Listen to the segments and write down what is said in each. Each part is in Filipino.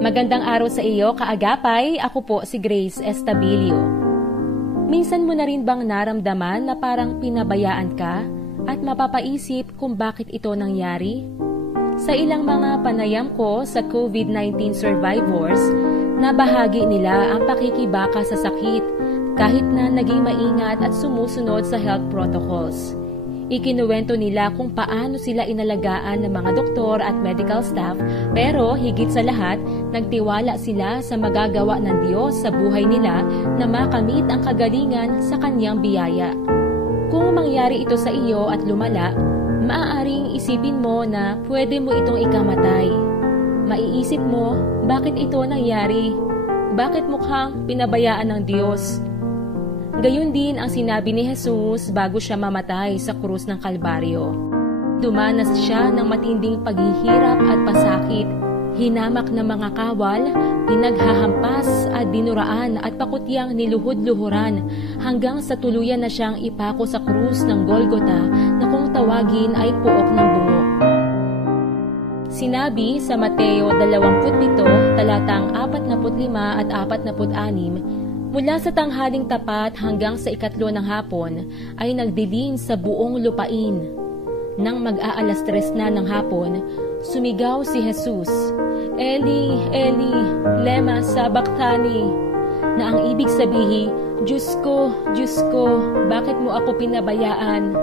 Magandang araw sa iyo, kaagapay. Ako po si Grace Estabilio. Minsan mo na rin bang naramdaman na parang pinabayaan ka at mapapaisip kung bakit ito nangyari? Sa ilang mga panayam ko sa COVID-19 survivors, nabahagi nila ang pakikibaka sa sakit kahit na naging maingat at sumusunod sa health protocols. Ikinuwento nila kung paano sila inalagaan ng mga doktor at medical staff, pero higit sa lahat, nagtiwala sila sa magagawa ng Diyos sa buhay nila na makamit ang kagalingan sa Kanyang biyaya. Kung mangyari ito sa iyo at lumala, maaaring isipin mo na pwede mo itong ikamatay. Maiisip mo, bakit ito nangyari? Bakit mukhang pinabayaan ng Diyos? Gayon din ang sinabi ni Jesus bago siya mamatay sa krus ng Kalbaryo. Dumanas siya ng matinding paghihirap at pasakit, hinamak ng mga kawal, pinaghahampas at dinuraan at pakutyang niluhod-luhuran hanggang sa tuluyan na siyang ipako sa krus ng Golgota na kung tawagin ay puok ng bungo. Sinabi sa Mateo 27, talatang 45 at 46, mula sa tanghaling tapat hanggang sa 3 ng hapon ay nagdilim sa buong lupain. Nang mag-aalas 3 na ng hapon, sumigaw si Jesus, Eli, Eli, lema sabachthani, na ang ibig sabihin, Diyos ko, bakit mo ako pinabayaan?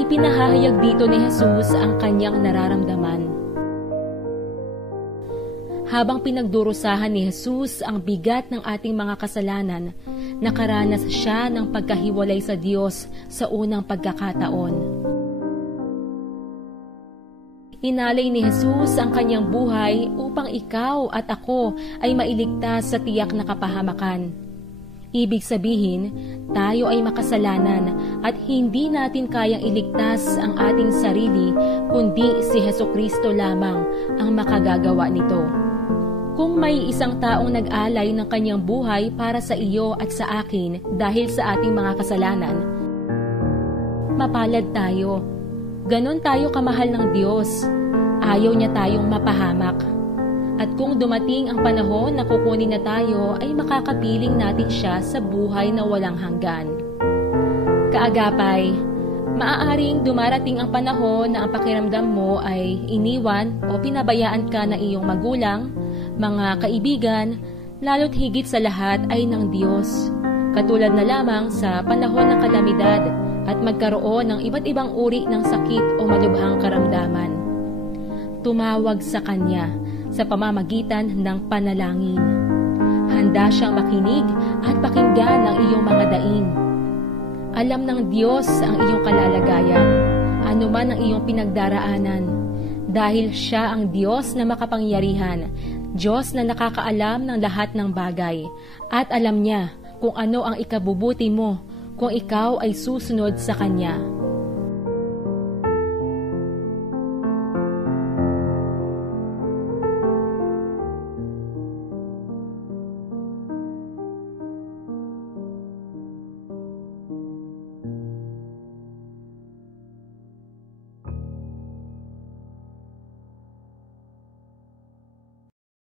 Ipinahayag dito ni Jesus ang kanyang nararamdaman. Habang pinagdurusahan ni Jesus ang bigat ng ating mga kasalanan, nakaranas siya ng pagkahiwalay sa Diyos sa unang pagkakataon. Inalay ni Jesus ang kanyang buhay upang ikaw at ako ay mailigtas sa tiyak na kapahamakan. Ibig sabihin, tayo ay makasalanan at hindi natin kayang iligtas ang ating sarili kundi si Hesukristo lamang ang makagagawa nito. Kung may isang taong nag-alay ng kanyang buhay para sa iyo at sa akin dahil sa ating mga kasalanan, mapalad tayo. Ganon tayo kamahal ng Diyos. Ayaw niya tayong mapahamak. At kung dumating ang panahon na kukunin na tayo, ay makakapiling natin siya sa buhay na walang hanggan. Kaagapay, maaaring dumarating ang panahon na ang pakiramdam mo ay iniwan o pinabayaan ka ng iyong magulang, mga kaibigan, lalo't higit sa lahat ay ng Diyos. Katulad na lamang sa panahon ng kalamidad at magkaroon ng iba't ibang uri ng sakit o malubhang karamdaman. Tumawag sa Kanya sa pamamagitan ng panalangin. Handa siyang makinig at pakinggan ang iyong mga daing. Alam ng Diyos ang iyong kalalagayan, anuman ang iyong pinagdaraanan, dahil siya ang Diyos na makapangyarihan, Diyos na nakakaalam ng lahat ng bagay, at alam niya kung ano ang ikabubuti mo kung ikaw ay susunod sa Kanya.